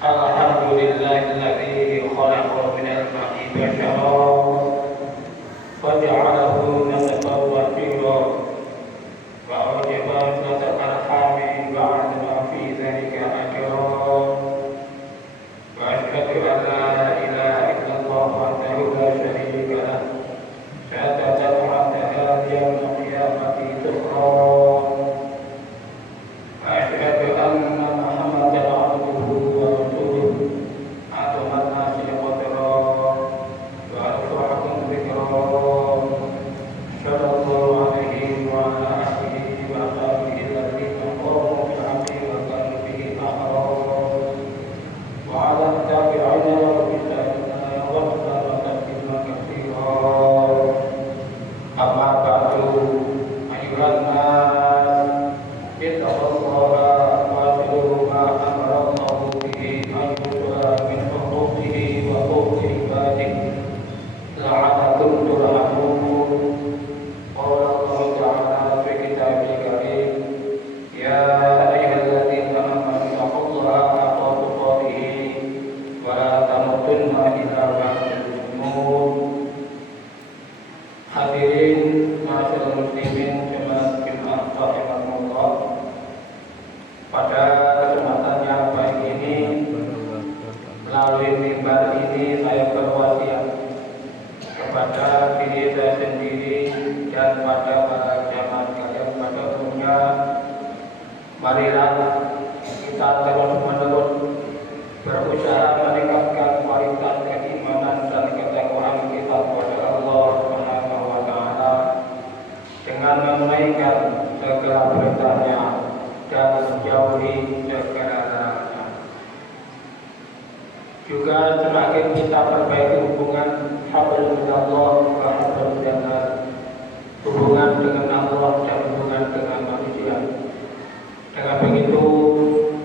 Alhamdulillahilladzi khalaqa minal ma'i basharan waja'alahu nasaban wa sihra wa awjaba nasab arhami wa 'alama fi dzalika ajran wa asyhadu an la ilaha illallah wahdahu la syarika lah syahadatan anna yawmal qiyamati tuqra wa asyhadu anna Muhammadan 'abduhu wa rasuluh marilah kita terus-menerus berusaha meningkatkan kualitas keimanan dan ketakwaan kita kepada Allah Subhanahu wa taala dengan menunaikan segala perintahnya dan menjauhi segala larangannya. Juga semakin kita perbaiki hubungan hablum minallah wa hablum minannas, hubungan dengan Allah dan hubungan dengan manusia. Dengan begitu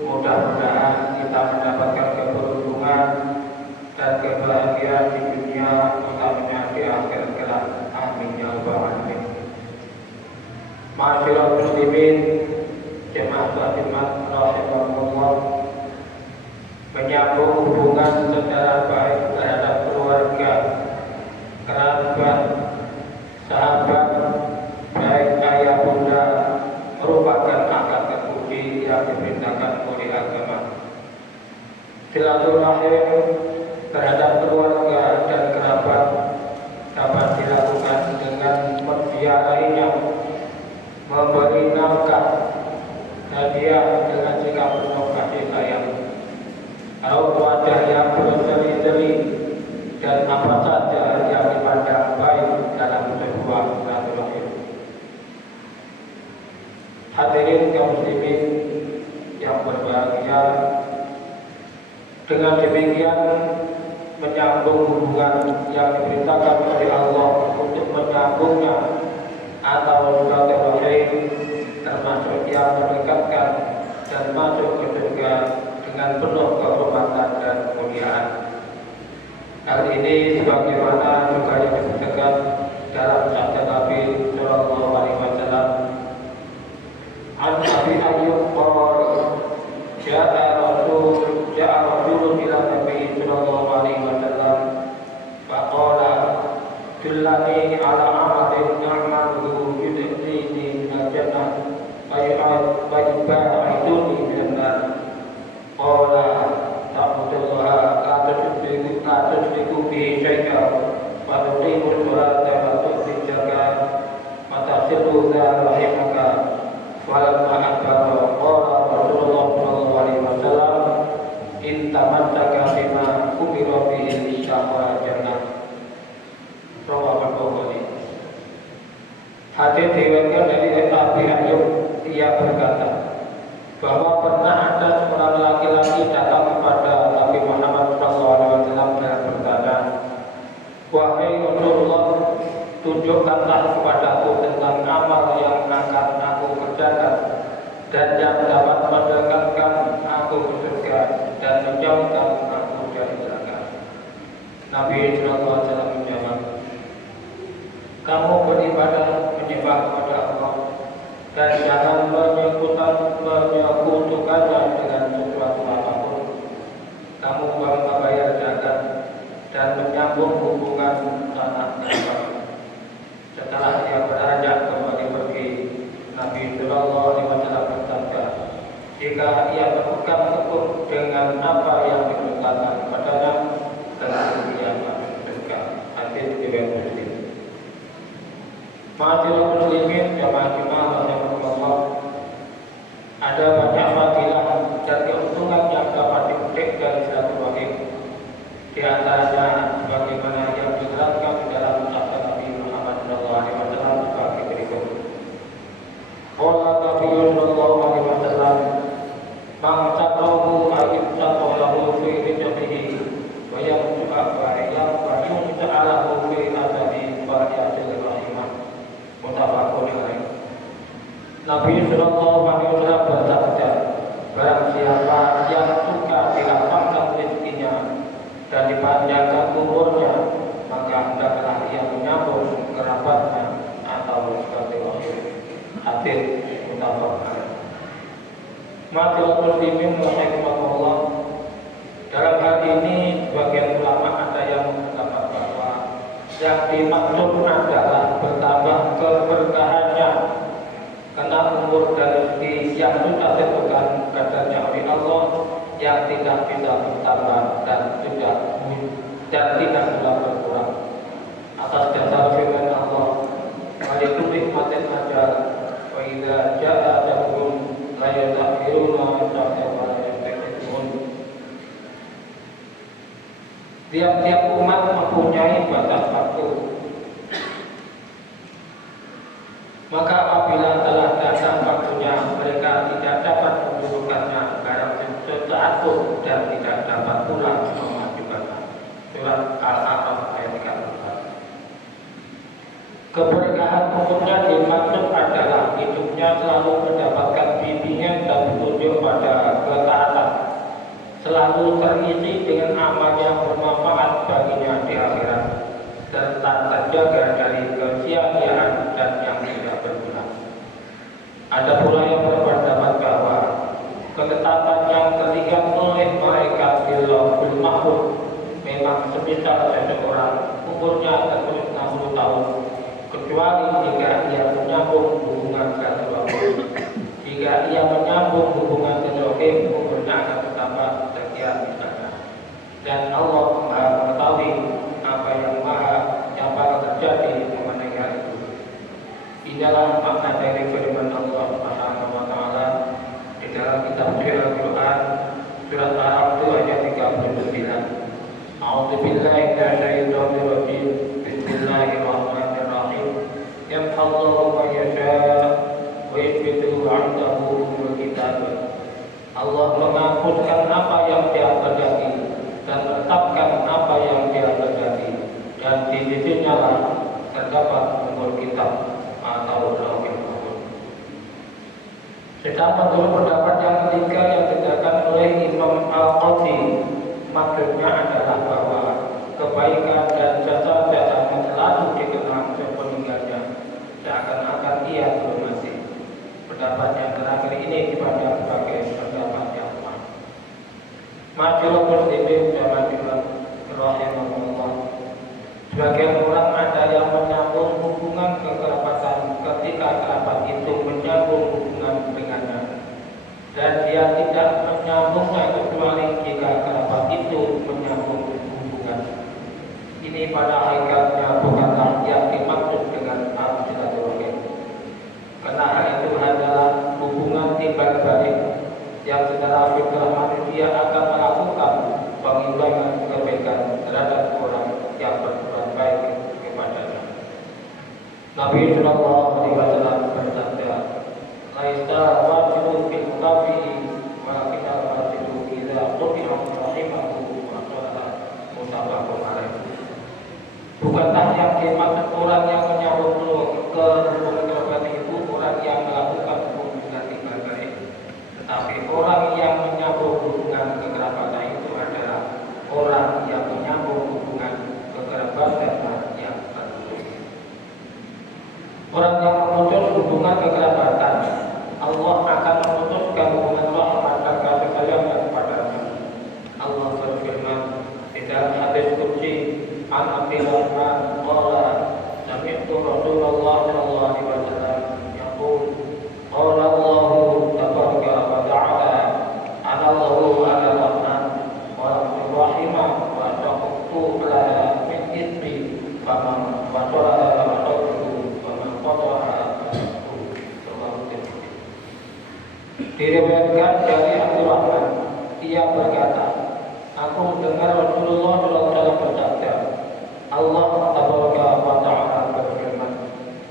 mudah-mudahan kita mendapatkan keberuntungan dan kebahagiaan di dunia, utamanya di akhirat kelak. Amin ya rabbal alamin. Ma'asyiral muslimin, jemaah muslimat rahimakumullah, menyambung hubungan secara baik terhadap keluarga, kerabat, sahabat, baik ayah bunda merupakan akad terpuji yang diperintahkan oleh agama. Silaturahim terhadap keluarga dan kerabat dapat dilakukan dengan menziarahinya, memberi nafkah, hadiah dengan sikap penuh kasih sayang, atau wajah yang berseri-seri, dan apa saja yang dipandang baik dalam sebuah silaturahim. Hadirin kaum muslimin yang berbahagia, dengan demikian menyambung hubungan yang diperintahkan oleh Allah untuk menyambungnya atau silaturahim termasuk yang mendekatkan dan masuk ke surga dengan penuh kehormatan dan kemuliaan. Hal ini sebagaimana juga yang disebutkan dalam sabda Nabi Sallallahu Alaihi Wasallam, An Abi Ayyub qala ja'a rajulun ila Nabi sallallahu alaihi wasallam fa qala dullani ala amalin a'maluhu yudkhilni minal jannah wa yubaiduni minan nar. Qala ta'budullaha la tusyriku bihi syai'an wa tuqimul salata wa tu'ti zakata wa tasilu rahimaka. Walamma akbara qala Rasulullah sallallahu alaihi wasallam in tamassaka bima umira bihi syahwa jannah. Rawahu Bukhari. Hadis diriwayatkan dari Abi Ayyub, ia berkata bahwa pernah ada seorang laki-laki datang kepada Nabi Muhammad sallallahu alaihi wasallam dan berkata, "Wahai Rasulullah, tunjukkanlah kepadaku tentang amal yang akan aku kerjakan dan yang dapat mendekatkan aku ke surga dan menjauhkan aku dari neraka." Nabi sallallahu alaihi wasallam menjawab, "Kamu beribadah menyembah kepada Allah dan jangan menyekutukannya dengan sesuatu apapun. dengan apa yang diperintahkan kepadanya, tentu dia masuk surga. Hadis riwayat Muslim. Ma'asyiral muslimin jamaah rahimakumullah. Ada banyak fadilah dan keuntungan yang dapat dipetik dari silaturahim. Di antaranya sebagaimana yang diterangkan di dalam sabda Nabi Muhammad SAW sebagai berikut. Qala Nabi sallallahu alaihi wasallam, "Man saqahu ayat saqahu fi rijlihi wa yamsa'alahu fi adami wa ya'til rahimah." Muttafaqun alaih. Nabi sallallahu alaihi wasallam bersabda, barang siapa yang suka dilapangkan rezekinya dan dipanjangkan umurnya, maka hendaklah ia menyambung kerabatnya atau silaturahim. Hadis muttafaq alaih. Ma'asyiral muslimin rahimakumullah. Dalam hal ini sebagian ulama ada yang berpendapat bahwa yang dimaksud adalah bertambah keberkahannya karena umur dan rezeki yang sudah ditentukan kadarnya oleh Allah, yang tidak bisa bertambah dan tidak pula berkurang. Atas dasar firman Allah, "Walikulli hikmatin ajal, wa idza jaa ajaluhum la yastakhiruna sa'atan wa la yastaqdimun." Tiap-tiap umat mempunyai batas waktu. Maka apabila telah datang waktunya, mereka tidak dapat mendudukkannya dalam sesaat pun dan tidak dapat pula memajukannya. Surat Al-A'raf ayat 34. Keberkahan umurnya dimaksud adalah hidupnya selalu mendapatkan bimbingan dan petunjuk pada ketaatan, selalu terisi dengan amal yang bermanfaat baginya di akhirat, serta terjaga dari kesia-siaan dan yang tidak berguna. Ada pula yang berpendapat bahwa ketetapan yang terlihat oleh mereka di Lauhul Mahfuz memang semisal seseorang umurnya tertulis 60 tahun, kecuali jika ia menyambung hubungan silaturahim. Jika ia menyambung hubungan silaturahim, umurnya akan bertambah sekian misalnya. Dan Allah Maha mengetahui apa yang bakal terjadi mengenai hal itu. Inilah makna dari firman Allah Subhanahu wa taala di dalam kitab suci Al-Qur'an surat Al-A'raf ayat 39. A'udzu billahi minasyaitonir rajim. Bismillahirrahmanirrahim. Yamhaqullahu ma yasha' wa yuthbitu 'indahu ummul kitab. Allah menghapuskan apa yang Dia kehendaki dan menetapkan apa yang Dia kehendaki, dan di sisinya lah terdapat umur kitab atau Lauhul Mahfuz. Sedang menurut pendapat yang ketiga yang dikatakan oleh Imam Al-Qadhi, maksudnya adalah bahwa kebaikan dan jasa-jasanya selalu dikenang sepeninggalnya, seakan-akan ia belum mati. Pendapat yang terakhir ini dipandang sebagai pendapat yang lemah. Ma'asyiral muslimin jamaah rahimahumullah. Sebagian orang ada yang menyambung hubungan kekerabatan ketika kerabat itu menyambung hubungan dengannya, dan dia tidak menyambungnya kecuali jika kerabat itu menyambung hubungan. Ini pada hakikatnya bukanlah yang dimaksud dengan al-silaturahim, karena hal itu adalah hubungan timbal balik yang secara fitrah manusia akan melakukan pengimbangan kebaikan terhadap orang yang berbuat baik kepadanya. Nabi sallallahu alaihi wasallam bersabda, "Laisa wajibu fil mukafi wa kita wajibu idza quti'a rahimahu wa qala." Muttafaqun alaih. Bukanlah yang dimaksud orang yang menyambung ke hubungan kerabat itu orang yang melakukan hubungan timbal balik, tetapi orang yang menyambung hubungan kekerabatan itu adalah orang yang menyambung hubungan kekerabatan yang tertulis. Orang yang memutus hubungan kekerabatan, Allah akan memutuskan hubungan rahmat dan kasih sayangnya kepadanya. Allah berfirman di dalam hadis qudsi, "An Abdillah qala sami'tu Rasulullah sallallahu alaihi wasallam yaqul qala Allahu tabaraka wa ta'ala ana Allahu ala rahman rahimah wa taqtu la min isri faman wa tawala wa tawtu faman qata'a diriwayatkan dari Abdurrahman, ia berkata, aku mendengar Rasulullah SAW bersabda, Allah Tabaraka wa Ta'ala berfirman,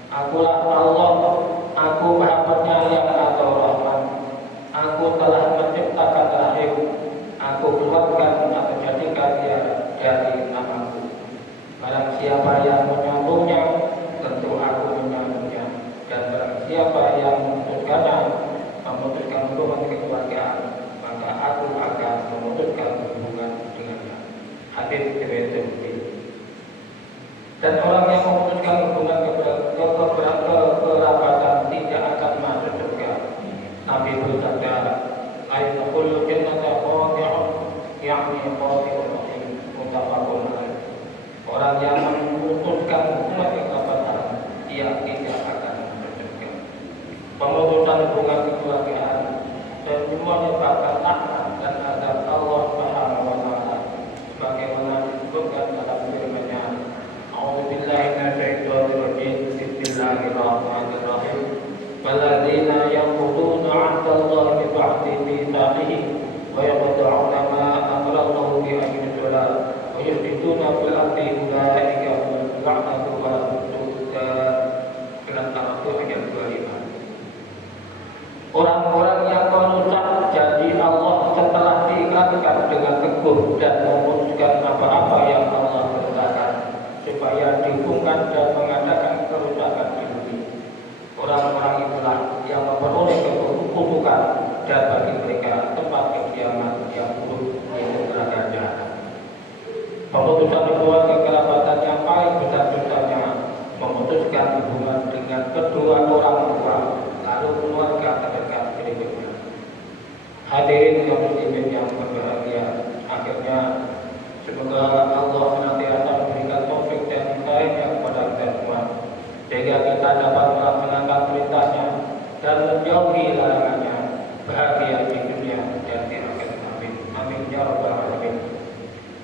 akulah Allah, aku Maha Penyayang atau Rahman, aku telah menciptakan rahim, aku keluarkan atau jadikan dia dari namaku. Barang siapa yang menyambungnya, tentu aku menyambungnya, dan barang siapa yang memutuskan hubungan kekeluargaan, maka aku akan memutuskan hubungan dengannya. Hadis riwayat Tirmidzi. Dan orang yang memutuskan hubungan kekerabatan tidak akan masuk surga. Nabi bersabda, "Aina kullu jannata qati'un, yakni qati'un rahim." Muttafaqun alaih. Orang yang memutuskan hubungan kekerabatan, dia tidak akan masuk surga. Pemutusan hubungan kekeluargaan dan menyebabkan laknat dan azab Allah Subhanahu wa Ta'ala, sebagaimana disebutkan dalam firman-Nya, A'udzubillahi minasyaitonir rajim. Bismillahirrahmanirrahim. Walladzina yanquduna 'ahdallahi ba'da mitsaqihi wa yaqta'una ma amara Allahu bihi an yusalla wa yufsiduna fil ardi ulaika hum la'natullahi ayat 25. Orang-orang yang merusak janji Allah setelah diingatkan dengan teguh dan memutuskan apa-apa yang Allah perintahkan supaya dihubungkan dan mengadakan kerusakan di bumi. Orang-orang itulah yang memperoleh keburukan dan bagi mereka tempat kediaman yang buruk, yaitu neraka jahanam. Pemutusan hubungan kekerabatan yang paling besar dosanya memutuskan hubungan dengan kedua orang tua, lalu keluarga terdekat berikutnya. Hadirin yang muslimin yang berbahagia, akhirnya semoga Allah senantiasa memberikan taufik dan hidayahnya kepada kita semua, sehingga kita dapat melaksanakan perintahnya dan menjauhi larangannya, bahagia di dunia dan di akhirat. Amin. Amin ya rabbal alamin.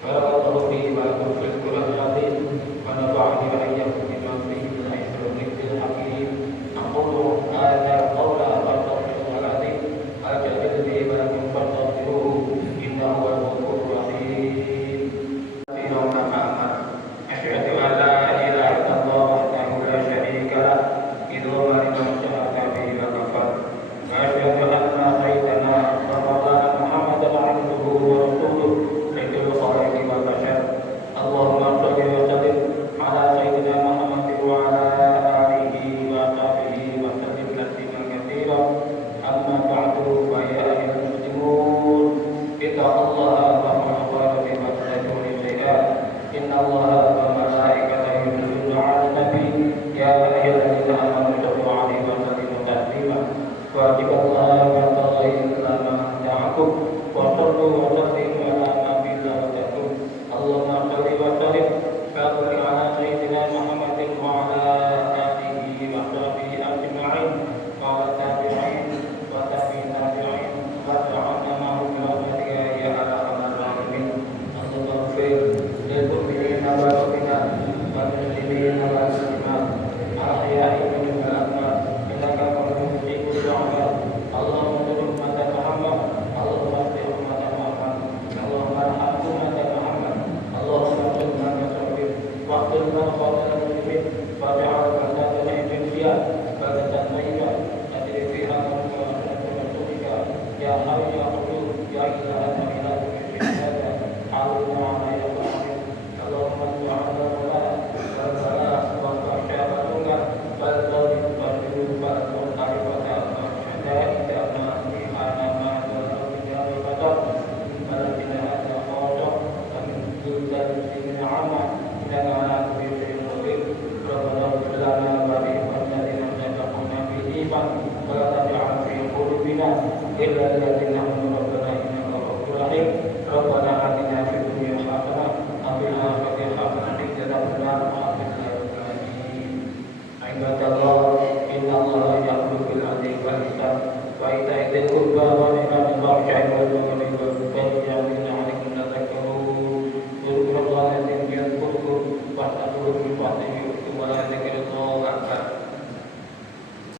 Barakallahu fihi wa lakum fil Qur'anil azim wa nafa'ani wa iyyakum bima fihi min ayatil wa dhikril hakim. Aqulu hadza qawla wa astaghfirullah al-azim al-jalil li wa lakum fastaghfiruhu innahu huwal ghafurur rahim. Asyhadu an la ilaha illallah wahdahu la syarika lah, idza liman syaraka bihi wa kafar. Wa asyhadu anna sayyidana wa maulana Muhammadan abduhu wa rasuluh sayyidul khalqi wal bashar. Allahumma shalli wa sallim ala sayyidina Muhammad wa ala alihi wa sahbihi wa sallim tasliman katsiran. Amma ba'du, fa ya ayyuhal muslimun, ittaqullaha wa taqwa fi ma tad'un ilayhi. Inna Allaha wa malaikatahu yusalluna 'alan nabi ya ayyuhalladzina amanu sallu 'alaihi wa sallimu taslima. Wajiballahi wa ta'ala ma ta'akum wa sallu wa sallimu ala nabiyina wa takum. Allahumma shalli wa sallim barik ala sayyidina Muhammadin wa ala alihi wa sahbihi ajma'in wa ala tabi'in wa tabi'in tabi'in wa ta'ala ma'hum bi rahmatika ya arhamar rahimin. Allahumma ighfir lil mu'minina wal mu'minat wal muslimina wal muslimat ahya'i minhum wal amwat innaka qaribun mujibud du'aat. Allahumma ighfir ummata Muhammad, Allahumma ighfir ummata Muhammad, Allahumma arham ummata Muhammad, Allahumma ighfir ummata Muhammad wa ighfir man khalaqal muslimin wa ja'al baladana Indonesia balatan thayyibah tajri fiha rahmatuka rasulika ya hayyu ya qayyum ya ilaha illa anta aluna ala ya rahim. Allahumma ta'ala wa ta'ala wa ta'ala wal dhalim wal dhulum wal mutarifata wa syadaida ma ihana ma wa bijari batar wal bid'ata qawda wa min dzulzal min ama dan ala kulli shay'in qadir. Rabbana ighfir lana wa li ikhwanina sabaquna bil iman wa la taj'al fi qulubina illa alladzina amanu rabbana innaka ghafurur rahim. Rabbana atina fid dunya hasanah wa fil akhirati hasanah wa qina adzaban nar. Ibadallah, inna Allah ya'muru bil 'adli wal ihsan wa ita'i dzil qurba wa yanha 'anil fahsya'i wal munkar